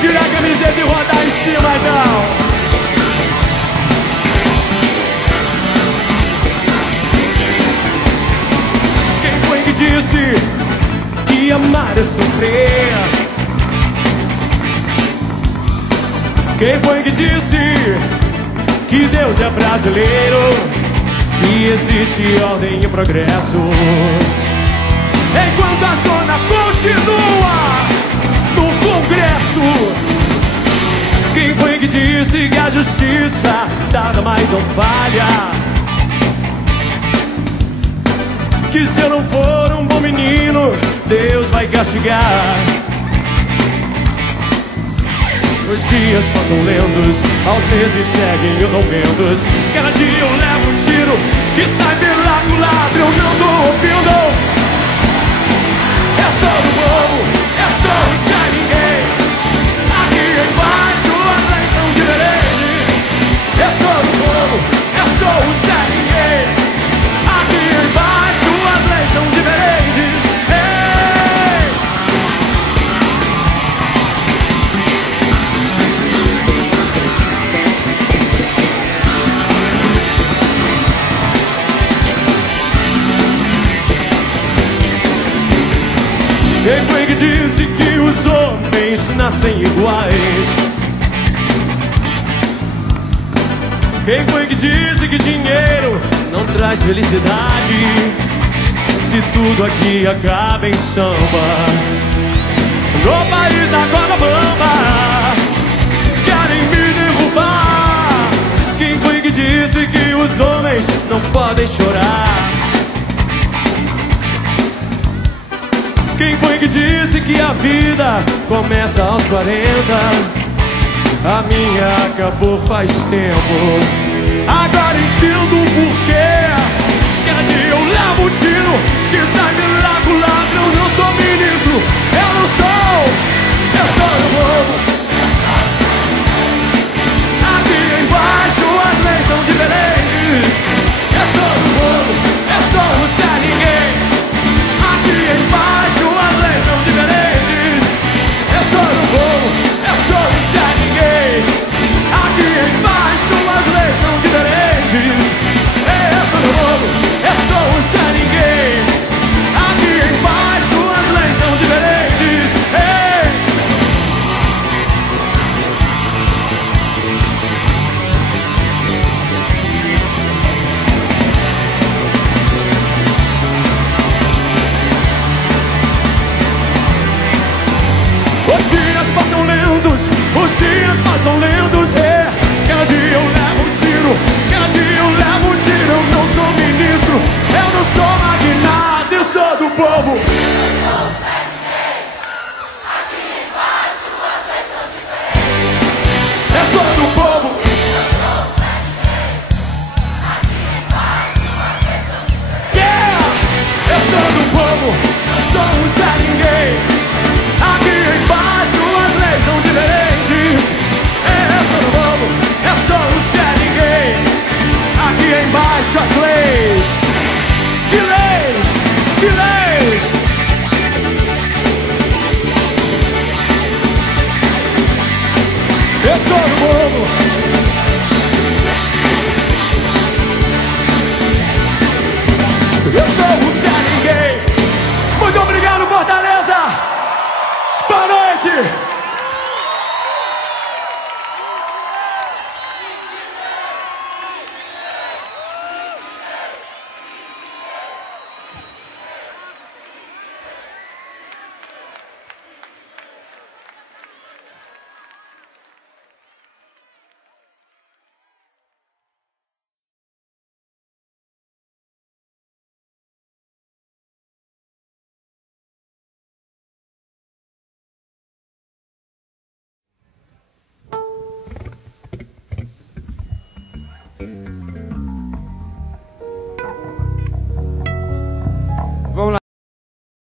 tirar a camiseta e rodar em cima, então. Quem foi que disse que amar é sofrer? Quem foi que disse que Deus é brasileiro, que existe ordem e progresso, enquanto a zona continua no Congresso? Quem foi que disse que a justiça nada mais não falha, que se eu não for um bom menino, Deus vai castigar? Os dias passam lentos, aos meses seguem os aumentos. Cada dia eu levo um tiro que sai pela culatra, eu não tô ouvindo. É só do povo, é só o sai ninguém. Aqui embaixo as leis são diferentes. É só do povo, é só o sai ninguém. Aqui embaixo as leis são diferentes. Quem foi que disse que os homens nascem iguais? Quem foi que disse que dinheiro não traz felicidade, se tudo aqui acaba em samba? No país da corda bamba querem me derrubar. Quem foi que disse que os homens não podem chorar? Quem foi que disse que a vida começa aos 40? A minha acabou faz tempo. Agora entendo o porquê. Cada dia eu levo um tiro que sai pela culatra. Eu não sou ministro, eu não sou, eu sou do povo. Aqui embaixo as leis são diferentes. É só do povo, é só o Zé Ninguém. Aqui embaixo as leis são diferentes. É só do povo, é só o Zé Ninguém. Aqui embaixo as leis são diferentes. É só do povo, é só o Zé Ninguém. Aqui embaixo as leis são diferentes. Os dias passam lentos, cada dia eu levo um tiro, cada dia eu levo um tiro. Eu não sou ministro, eu não sou magnata, eu sou do povo. É só do povo. Yeah! Eu sou do povo, eu sou um Zé Ninguém. Aqui embaixo as leis são diferentes. É só do povo, é só o Zé Ninguém. Aqui embaixo as leis. Que leis? Que leis?